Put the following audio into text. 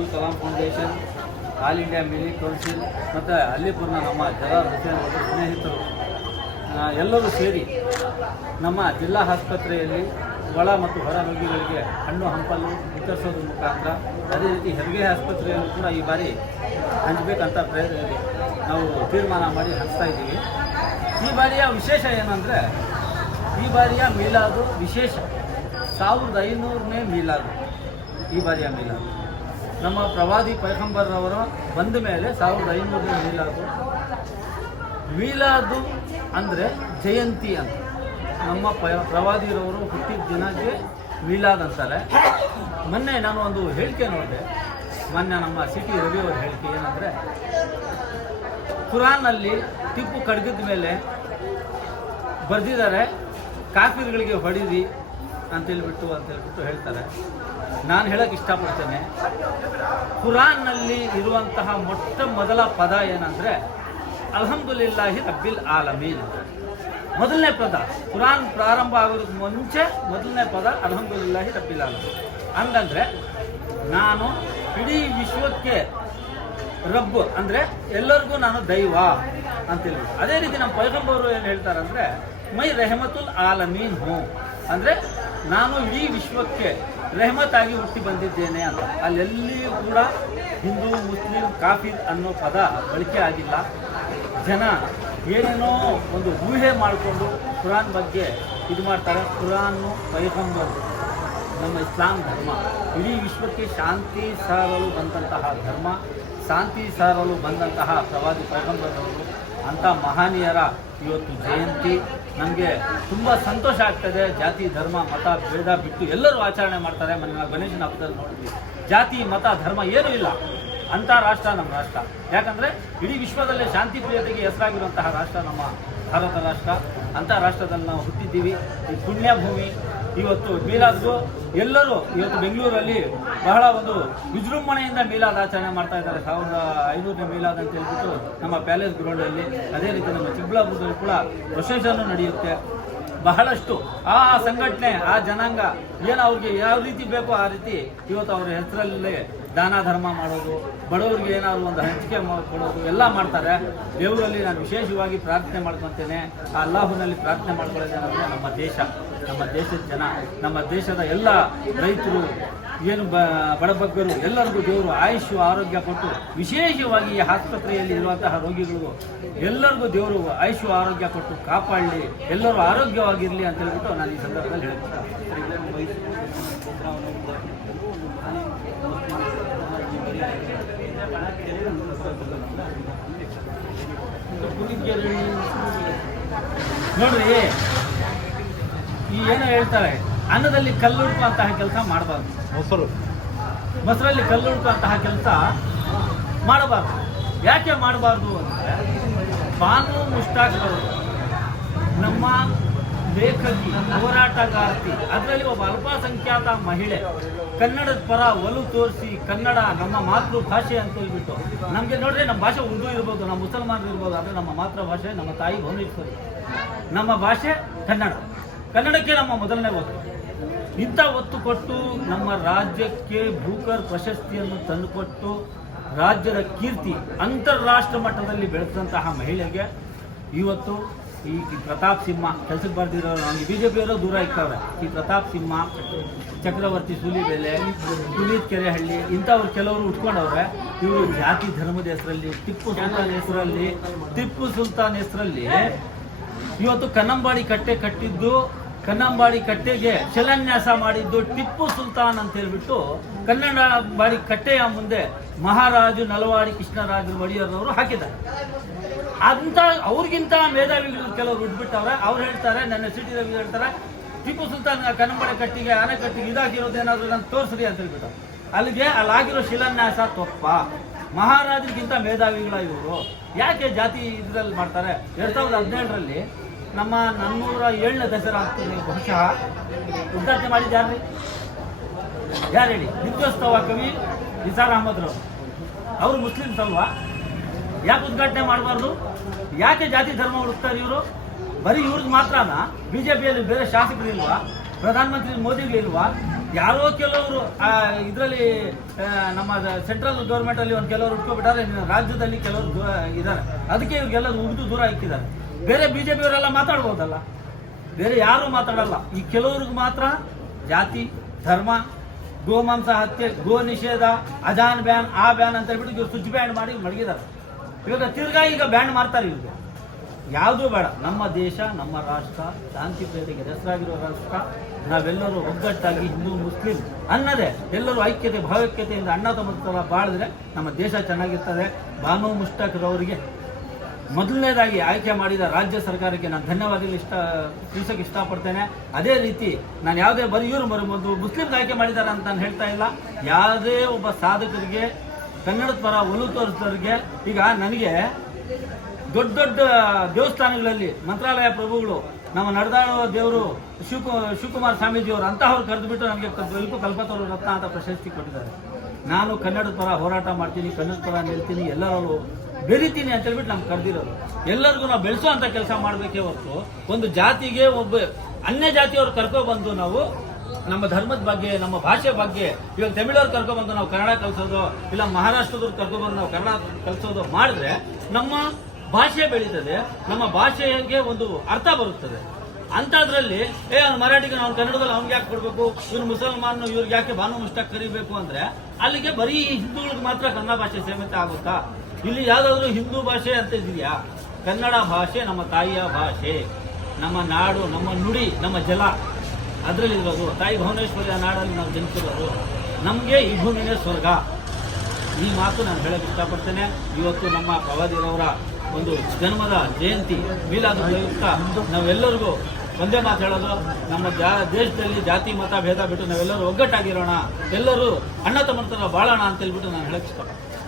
Abdul Kalam foundation, all India Milli council ಮತ್ತು ಅಲ್ಲಿಪುರ್ನ ನಮ್ಮ ಜಲಾಲ್ ಹುಸೇನ್ ಅವರ ಸ್ನೇಹಿತರು ಎಲ್ಲರೂ ಸೇರಿ ನಮ್ಮ ಜಿಲ್ಲಾ ಆಸ್ಪತ್ರೆಯಲ್ಲಿ ಒಳ ಮತ್ತು ಹೊರ ರೋಗಿಗಳಿಗೆ ಹಣ್ಣು ಹಂಪಲು ವಿತರಿಸೋದ್ರ ಮುಖಾಂತರ, ಅದೇ ರೀತಿ ಹೆರಿಗೆ ಆಸ್ಪತ್ರೆಯಲ್ಲೂ ಕೂಡ ಈ ಬಾರಿ ಹಂಚಬೇಕಂತ ನಾವು ತೀರ್ಮಾನ ಮಾಡಿ ಹಂಚ್ತಾ ಇದ್ದೀವಿ. ಈ ಬಾರಿಯ ವಿಶೇಷ ಏನಂದರೆ, ಈ ಬಾರಿಯ ಮೀಲಾದು ವಿಶೇಷ 1500ನೇ ಮೀಲಾದು. ಈ ಬಾರಿಯ ಮೀಲಾದು ನಮ್ಮ ಪ್ರವಾದಿ ಪೈಗಂಬರ್ರವರು ಬಂದ ಮೇಲೆ 1500ನೇ ಮೀಲಾದು. ಮೀಲಾದು ಅಂದರೆ ಜಯಂತಿ ಅಂತ. ನಮ್ಮ ಪ್ರವಾದಿರವರು ಹುಟ್ಟಿದ ದಿನಕ್ಕೆ ಮೀಲಾದ್ ಅಂತಾರೆ. ಮೊನ್ನೆ ನಾನು ಒಂದು ಹೇಳಿಕೆ ನೋಡಿದೆ, ಮೊನ್ನೆ ನಮ್ಮ ಸಿಟಿ ರವಿಯವ್ರ ಹೇಳಿಕೆ ಏನಂದರೆ, ಕುರಾನ್ನಲ್ಲಿ ಟಿಪ್ಪು ಕಡ್ಗದ ಮೇಲೆ ಬರೆದಿದ್ದಾರೆ ಕಾಫಿರ್ಗಳಿಗೆ ಹೊಡೀರಿ ಅಂತೇಳ್ಬಿಟ್ಟು ಹೇಳ್ತಾರೆ. ನಾನು ಹೇಳಕ್ಕೆ ಇಷ್ಟಪಡ್ತೇನೆ, ಕುರಾನ್ನಲ್ಲಿ ಇರುವಂತಹ ಮೊಟ್ಟ ಮೊದಲ ಪದ ಏನಂದರೆ ಅಲ್ಹಮ್ದುಲಿಲ್ಲಾಹಿ ರಬ್ಬಿಲ್ ಆಲಮೀನ್. ಮೊದಲನೇ ಪದ ಕುರಾನ್ ಪ್ರಾರಂಭ ಆಗೋದಕ್ಕೆ ಮುಂಚೆ ಮೊದಲನೇ ಪದ ಅಲ್ಹಮ್ದುಲಿಲ್ಲಾಹಿ ರಬ್ಬಿಲ್ ಆಲಮೀನ್. ಹಂಗಂದರೆ ನಾನು ಇಡೀ ವಿಶ್ವಕ್ಕೆ ರಬ್ಬು ಅಂದರೆ ಎಲ್ಲರಿಗೂ ನಾನು ದೈವ ಅಂತೇಳಿ. ಅದೇ ರೀತಿ ನಮ್ಮ ಪೈಗಂಬರು ಏನು ಹೇಳ್ತಾರಂದರೆ ಮೈ ರೆಹಮತುಲ್ ಆಲಮೀನ್ ಹೂ, ಅಂದರೆ ನಾನು ಇಡೀ ವಿಶ್ವಕ್ಕೆ ರೆಹಮತಾಗಿ ಹುಟ್ಟಿ ಬಂದಿದ್ದೇನೆ ಅಂತ. ಅಲ್ಲೆಲ್ಲಿಯೂ ಕೂಡ ಹಿಂದೂ ಮುಸ್ಲಿಂ ಕಾಫಿರ್ ಅನ್ನೋ ಪದ ಬಳಕೆ ಆಗಿಲ್ಲ. ಜನ ಏನೇನೋ ಒಂದು ಊಹೆ ಮಾಡಿಕೊಂಡು ಕುರಾನ್ ಬಗ್ಗೆ ಇದು ಮಾಡ್ತಾರೆ. ಕುರಾನು ಪೈಗಂಬರ್ ನಮ್ಮ ಇಸ್ಲಾಂ ಧರ್ಮ ಇಡೀ ವಿಶ್ವಕ್ಕೆ ಶಾಂತಿ ಸಾರಲು ಬಂದಂತಹ ಧರ್ಮ, ಶಾಂತಿ ಸಾರಲು ಬಂದಂತಹ ಪ್ರವಾದಿ ಪೈಗಂಬರವರು. ಅಂಥ ಮಹನೀಯರ ಇವತ್ತು ಜಯಂತಿ. ನಮಗೆ ತುಂಬ ಸಂತೋಷ ಆಗ್ತದೆ. ಜಾತಿ ಧರ್ಮ ಮತ ಭೇದ ಬಿಟ್ಟು ಎಲ್ಲರೂ ಆಚರಣೆ ಮಾಡ್ತಾರೆ. ಮೊನ್ನೆ ಗಣೇಶನ ಹಬ್ಬದಲ್ಲಿ ನೋಡಿದ್ವಿ, ಜಾತಿ ಮತ ಧರ್ಮ ಏನೂ ಇಲ್ಲ. ಅಂಥ ರಾಷ್ಟ್ರ ನಮ್ಮ ರಾಷ್ಟ್ರ. ಯಾಕಂದರೆ ಇಡೀ ವಿಶ್ವದಲ್ಲೇ ಶಾಂತಿ ಪ್ರಿಯತೆಗೆ ಹೆಸರಾಗಿರುವಂತಹ ರಾಷ್ಟ್ರ ನಮ್ಮ ಭಾರತ ರಾಷ್ಟ್ರ. ಅಂಥ ರಾಷ್ಟ್ರದಲ್ಲಿ ನಾವು ಹುಟ್ಟಿದ್ದೀವಿ. ಈ ಪುಣ್ಯಭೂಮಿ. ಇವತ್ತು ಮೀಲಾದ್ಗೂ ಎಲ್ಲರೂ ಇವತ್ತು ಬೆಂಗಳೂರಲ್ಲಿ ಬಹಳ ಒಂದು ವಿಜೃಂಭಣೆಯಿಂದ ಮೀಲಾದ್ ಆಚರಣೆ ಮಾಡ್ತಾ ಇದ್ದಾರೆ. 1500ನೇ ಮೀಲಾದ್ ಅಂತ ಹೇಳ್ಬಿಟ್ಟು ನಮ್ಮ ಪ್ಯಾಲೇಸ್ ಗ್ರೌಂಡಲ್ಲಿ, ಅದೇ ರೀತಿ ನಮ್ಮ ಚಿಕ್ಕಬಳ್ಳಾಪುರದಲ್ಲಿ ಕೂಡ ಪ್ರೊಸೆಷನ್ನು ನಡೆಯುತ್ತೆ. ಬಹಳಷ್ಟು ಆ ಸಂಘಟನೆ, ಆ ಜನಾಂಗ ಏನು ಅವ್ರಿಗೆ ಯಾವ ರೀತಿ ಬೇಕೋ ಆ ರೀತಿ ಇವತ್ತು ಅವರ ಹೆಸರಲ್ಲೇ ದಾನ ಧರ್ಮ ಮಾಡೋದು, ಬಡವರಿಗೆ ಏನಾದ್ರು ಒಂದು ಹಂಚಿಕೆ ಕೊಡೋದು ಎಲ್ಲ ಮಾಡ್ತಾರೆ. ದೇವರಲ್ಲಿ ನಾನು ವಿಶೇಷವಾಗಿ ಪ್ರಾರ್ಥನೆ ಮಾಡ್ಕೊತೇನೆ. ಆ ಅಲ್ಲಾಹುನಲ್ಲಿ ಪ್ರಾರ್ಥನೆ ಮಾಡ್ಕೊಳ್ಳೋದೇನಂದರೆ ನಮ್ಮ ದೇಶ, ನಮ್ಮ ದೇಶದ ಜನ, ನಮ್ಮ ದೇಶದ ಎಲ್ಲ ರೈತರು, ಏನು ಬಡಬಗ್ಗರು ಎಲ್ಲರಿಗೂ ದೇವರು ಆಯುಷ್ ಆರೋಗ್ಯ ಕೊಟ್ಟು, ವಿಶೇಷವಾಗಿ ಈ ಆಸ್ಪತ್ರೆಯಲ್ಲಿ ಇರುವಂತಹ ರೋಗಿಗಳಿಗೂ ಎಲ್ಲರಿಗೂ ದೇವರು ಆಯುಷ್ ಆರೋಗ್ಯ ಕೊಟ್ಟು ಕಾಪಾಡಲಿ, ಎಲ್ಲರೂ ಆರೋಗ್ಯವಾಗಿರಲಿ ಅಂತ ಹೇಳ್ಬಿಟ್ಟು ನಾನು ಈ ಸಂದರ್ಭದಲ್ಲಿ ಹೇಳ್ತೀನಿ. ನೋಡ್ರಿ, ಈ ಏನೋ ಹೇಳ್ತಾರೆ, ಅನ್ನದಲ್ಲಿ ಕಲ್ಲು ಹುಡುಕುವಂತಹ ಕೆಲಸ ಮಾಡಬಾರ್ದು, ಮೊಸರಲ್ಲಿ ಕಲ್ಲು ಹುಡುಕುವಂತಹ ಕೆಲಸ ಮಾಡಬಾರ್ದು. ಯಾಕೆ ಮಾಡಬಾರ್ದು ಅಂದರೆ, ಬಾನು ಮುಷ್ತಾಕ್ ನಮ್ಮ ಲೇಖಕಿ, ಹೋರಾಟಗಾರ್ತಿ, ಅದರಲ್ಲಿ ಒಬ್ಬ ಅಲ್ಪಸಂಖ್ಯಾತ ಮಹಿಳೆ ಕನ್ನಡದ ಪರ ಒಲವು ತೋರಿಸಿ, ಕನ್ನಡ ನಮ್ಮ ಮಾತೃಭಾಷೆ ಅಂತ ಹೇಳ್ಬಿಟ್ಟು, ನಮಗೆ ನೋಡ್ರಿ ನಮ್ಮ ಭಾಷೆ ಉರ್ದು ಇರ್ಬೋದು, ನಮ್ಮ ಮುಸಲ್ಮಾನರು ಇರ್ಬೋದು, ಆದರೆ ನಮ್ಮ ಮಾತೃಭಾಷೆ ನಮ್ಮ ತಾಯಿ ಭುವನೇಶ್ವರಿ, ನಮ್ಮ ಭಾಷೆ ಕನ್ನಡ. ಕನ್ನಡಕ್ಕೆ ನಮ್ಮ ಮೊದಲನೇ ಒತ್ತು. ಇಂಥ ಒತ್ತು ಕೊಟ್ಟು ನಮ್ಮ ರಾಜ್ಯಕ್ಕೆ ಭೂಕರ್ ಪ್ರಶಸ್ತಿಯನ್ನು ತಂದುಕೊಟ್ಟು ರಾಜ್ಯದ ಕೀರ್ತಿ ಅಂತಾರಾಷ್ಟ್ರ ಮಟ್ಟದಲ್ಲಿ ಬೆಳೆಸಿದಂತಹ ಮಹಿಳೆಗೆ ಇವತ್ತು ಈ ಪ್ರತಾಪ್ ಸಿಂಹ ಕೆಲಸಕ್ಕೆ ಬರ್ದಿರೋ ನಮಗೆ BJPಯವರು ದೂರ ಇಕ್ಕವ್ರೆ. ಈ ಪ್ರತಾಪ್ ಸಿಂಹ, ಚಕ್ರವರ್ತಿ ಸೂಲಿಬೆಲೆ, ಪುನೀತ್ ಕೆರೆಹಳ್ಳಿ ಇಂಥವ್ರು ಕೆಲವರು ಉಟ್ಕೊಂಡವ್ರೆ. ಇವರು ಜಾತಿ ಧರ್ಮದ ಹೆಸರಲ್ಲಿ, ಟಿಪ್ಪು ಸುಲ್ತಾನ್ ಹೆಸರಲ್ಲಿ ಇವತ್ತು ಕನ್ನಂಬಾಡಿ ಕಟ್ಟೆ ಕಟ್ಟಿದ್ದು, ಕನ್ನಂಬಾಡಿ ಕಟ್ಟೆಗೆ ಶಿಲಾನ್ಯಾಸ ಮಾಡಿದ್ದು ಟಿಪ್ಪು ಸುಲ್ತಾನ್ ಅಂತ ಹೇಳ್ಬಿಟ್ಟು ಕನ್ನಂಬಾಡಿ ಕಟ್ಟೆಯ ಮುಂದೆ ಮಹಾರಾಜು ನಲವಾಡಿ ಕೃಷ್ಣರಾಜ ಒಡೆಯರ್ನವರು ಹಾಕಿದ್ದಾರೆ. ಅಂತ ಅವ್ರಿಗಿಂತ ಮೇಧಾವಿಗಳು ಕೆಲವರು ಉಟ್ಬಿಟ್ಟವ್ರೆ. ಅವ್ರು ಹೇಳ್ತಾರೆ, ನನ್ನ ಸಿಟಿ ರವಿ ಹೇಳ್ತಾರೆ, ಟಿಪ್ಪು ಸುಲ್ತಾನ್ ಕನ್ನಂಬಾಡಿ ಕಟ್ಟಿಗೆ ಆನೆಕಟ್ಟಿಗೆ ಇದಾಗಿರೋದೇನಾದ್ರು ನಾನು ತೋರಿಸ್ರಿ ಅಂತ ಹೇಳ್ಬಿಟ್ಟು, ಅಲ್ಲಾಗಿರೋ ಶಿಲಾನ್ಯಾಸ ತಪ್ಪ. ಮಹಾರಾಜರಿಗಿಂತ ಮೇಧಾವಿಗಳ ಇವರು. ಯಾಕೆ ಜಾತಿ ಇದರಲ್ಲಿ ಮಾಡ್ತಾರೆ? 2017ರಲ್ಲಿ ನಮ್ಮ 407ನೇ ದಸರಾ ಆಗ್ತದೆ, ಬಹುಶಃ ಉದ್ಘಾಟನೆ ಮಾಡಿದ್ದು ಯಾರು ಹೇಳಿ? ನಿತ್ಯೋತ್ಸವ ಕವಿ ನಿಸಾರ್ ಅಹಮದ್ರವರು. ಅವರು ಮುಸ್ಲಿಮ್ಸ್ ಅಲ್ವಾ? ಯಾಕೆ ಉದ್ಘಾಟನೆ ಮಾಡಬಾರ್ದು? ಯಾಕೆ ಜಾತಿ ಧರ್ಮ ಹುಡುಕ್ತಾರೆ ಇವರು? ಬರೀ ಇವ್ರಿಗೆ ಮಾತ್ರನಾ? BJPಯಲ್ಲಿ ಬೇರೆ ಶಾಸಕರಿಲ್ವಾ? ಪ್ರಧಾನಮಂತ್ರಿ ಮೋದಿಗಳಿಲ್ವಾ? ಯಾರೋ ಕೆಲವರು ಇದರಲ್ಲಿ ನಮ್ಮ ಸೆಂಟ್ರಲ್ ಗೌರ್ಮೆಂಟ್ ಅಲ್ಲಿ ಒಂದು ಕೆಲವರು ಉಟ್ಕೊಬಿಟ್ಟಾರೆ, ರಾಜ್ಯದಲ್ಲಿ ಕೆಲವರು ಇದ್ದಾರೆ. ಅದಕ್ಕೆ ಇವ್ರಿಗೆಲ್ಲರೂ ಉಗಿದು ದೂರ ಇಕ್ಕಿದ್ದಾರೆ. ಬೇರೆ ಬಿಜೆಪಿ ಅವರೆಲ್ಲ ಮಾತಾಡ್ಬೋದಲ್ಲ, ಬೇರೆ ಯಾರು ಮಾತಾಡಲ್ಲ. ಈ ಕೆಲವ್ರಿಗೆ ಮಾತ್ರ ಜಾತಿ, ಧರ್ಮ, ಗೋಮಾಂಸ ಹತ್ಯೆ, ಗೋ ನಿಷೇಧ, ಅಜಾನ್ ಬ್ಯಾನ್, ಆ ಬ್ಯಾನ್ ಅಂತ ಹೇಳ್ಬಿಟ್ಟು ಇವ್ರು ಸ್ವಿಚ್ ಬ್ಯಾನ್ ಮಾಡಿ ಮಡಗಿದ್ದಾರೆ. ಇವಾಗ ತಿರ್ಗಾ ಈಗ ಬ್ಯಾನ್ ಮಾಡ್ತಾರೆ. ಇವ್ರಿಗೆ ಯಾವುದೂ ಬೇಡ. ನಮ್ಮ ದೇಶ, ನಮ್ಮ ರಾಷ್ಟ್ರ ಶಾಂತಿ ಪ್ರಿಯತೆಗೆ ಹೆಸರಾಗಿರೋ ರಾಷ್ಟ್ರ. ನಾವೆಲ್ಲರೂ ಒಗ್ಗಟ್ಟಾಗಿ ಹಿಂದೂ ಮುಸ್ಲಿಂ ಅನ್ನದೇ ಎಲ್ಲರೂ ಐಕ್ಯತೆ ಭಾವೈಕ್ಯತೆಯಿಂದ ಅಣ್ಣ ತಮ್ಮ ಬಾಳಿದ್ರೆ ನಮ್ಮ ದೇಶ ಚೆನ್ನಾಗಿರ್ತದೆ. ಬಾನು ಮುಷ್ತಾಕ್ರವರಿಗೆ ಮೊದಲನೇದಾಗಿ ಆಯ್ಕೆ ಮಾಡಿದ ರಾಜ್ಯ ಸರ್ಕಾರಕ್ಕೆ ನಾನು ಧನ್ಯವಾದಗಳು ತಿಳಿಸೋಕೆ ಇಷ್ಟಪಡ್ತೇನೆ. ಅದೇ ರೀತಿ ನಾನು ಯಾವುದೇ ಬರೀ ಇವರು ಒಂದು ಮುಸ್ಲಿಮ್ಗೆ ಆಯ್ಕೆ ಮಾಡಿದ್ದಾರೆ ಅಂತ ನಾನು ಹೇಳ್ತಾ ಇಲ್ಲ. ಯಾವುದೇ ಒಬ್ಬ ಸಾಧಕರಿಗೆ, ಕನ್ನಡದ ಪರ ಒಲವು ತೋರಿಸಿದವರಿಗೆ, ಈಗ ನನಗೆ ದೊಡ್ಡ ದೊಡ್ಡ ದೇವಸ್ಥಾನಗಳಲ್ಲಿ ಮಂತ್ರಾಲಯ ಪ್ರಭುಗಳು, ನಮ್ಮ ನಡೆದಾಡುವ ದೇವರು ಶಿವಕುಮಾರ ಸ್ವಾಮೀಜಿಯವರು ಅಂತಹವ್ರು ಕರೆದುಬಿಟ್ಟು ನನಗೆ ಕಲ್ಪತರು ರತ್ನ ಅಂತ ಪ್ರಶಸ್ತಿ ಕೊಟ್ಟಿದ್ದಾರೆ. ನಾನು ಕನ್ನಡದ ಪರ ಹೋರಾಟ ಮಾಡ್ತೀನಿ, ಕನ್ನಡದ ಪರ ನಿಲ್ತೀನಿ, ಎಲ್ಲರೂ ಬೆರಿತೀನಿ ಅಂತ ಹೇಳ್ಬಿಟ್ಟು ನಮ್ಗೆ ಕರೆದಿರೋದು. ಎಲ್ಲರಿಗೂ ನಾವು ಬೆಳೆಸೋ ಕೆಲಸ ಮಾಡಬೇಕೇ ಹೊರತು ಒಂದು ಜಾತಿಗೆ ಒಬ್ಬ ಅನ್ಯ ಜಾತಿಯವ್ರು ಕರ್ಕೊಬಂದು ನಾವು ನಮ್ಮ ಧರ್ಮದ ಬಗ್ಗೆ, ನಮ್ಮ ಭಾಷೆ ಬಗ್ಗೆ, ಇವಾಗ ತಮಿಳವ್ರು ಕರ್ಕೊಬಂದು ನಾವು ಕನ್ನಡ ಕಲಿಸೋದು, ಇಲ್ಲ ಮಹಾರಾಷ್ಟ್ರದವ್ರು ಕರ್ಕೊಬಂದು ನಾವು ಕನ್ನಡ ಕಲಿಸೋದು ಮಾಡಿದ್ರೆ ನಮ್ಮ ಭಾಷೆ ಬೆಳೀತದೆ, ನಮ್ಮ ಭಾಷೆಗೆ ಒಂದು ಅರ್ಥ ಬರುತ್ತದೆ. ಅಂಥದ್ರಲ್ಲಿ ಅವ್ನು ಮರಾಠಿಗೆ ನಾವು ಕನ್ನಡದಲ್ಲಿ ಅವ್ನಿಗೆ ಯಾಕೆ ಕೊಡಬೇಕು, ಇವ್ನು ಮುಸಲ್ಮಾನ್ ಇವ್ರಿಗೆ ಯಾಕೆ ಬಾನು ಮುಷ್ಟಾಕ್ ಕರಿಬೇಕು ಅಂದರೆ ಅಲ್ಲಿಗೆ ಬರೀ ಹಿಂದೂಗಳಿಗೆ ಮಾತ್ರ ಕನ್ನಡ ಭಾಷೆ ಸೀಮಿತ ಆಗುತ್ತಾ? ಇಲ್ಲಿ ಯಾವುದಾದ್ರೂ ಹಿಂದೂ ಭಾಷೆ ಅಂತ ಇದೆಯಾ? ಕನ್ನಡ ಭಾಷೆ ನಮ್ಮ ತಾಯಿಯ ಭಾಷೆ, ನಮ್ಮ ನಾಡು, ನಮ್ಮ ನುಡಿ, ನಮ್ಮ ಜಲ ಅದರಲ್ಲಿ ಇರೋದು. ತಾಯಿ ಭುವನೇಶ್ವರಿಯ ನಾಡಲ್ಲಿ ನಾವು ಜನಿಸಿರೋದು. ನಮಗೆ ಈ ಭೂಮಿನೇ ಸ್ವರ್ಗ. ಈ ಮಾತು ನಾನು ಹೇಳಕ್ಕೆ ಇಷ್ಟಪಡ್ತೇನೆ. ಇವತ್ತು ನಮ್ಮ ಪ್ರವಾದಿರವರ ಒಂದು ಜನ್ಮದ ಜಯಂತಿ, ಮೀಲಾದ್ ಪ್ರಯುಕ್ತ ನಾವೆಲ್ಲರಿಗೂ ಒಂದೇ ಮಾತು ಹೇಳೋದು, ನಮ್ಮ ದೇಶದಲ್ಲಿ ಜಾತಿ ಮತ ಭೇದ ಬಿಟ್ಟು ನಾವೆಲ್ಲರೂ ಒಗ್ಗಟ್ಟಾಗಿರೋಣ, ಎಲ್ಲರೂ ಅಣ್ಣ ತಮ್ಮಂತರ ಬಾಳೋಣ ಅಂತ ಹೇಳ್ಬಿಟ್ಟು ನಾನು ಹೇಳಕ್ಕೆ ಇಷ್ಟಪಡ್ತೀನಿ.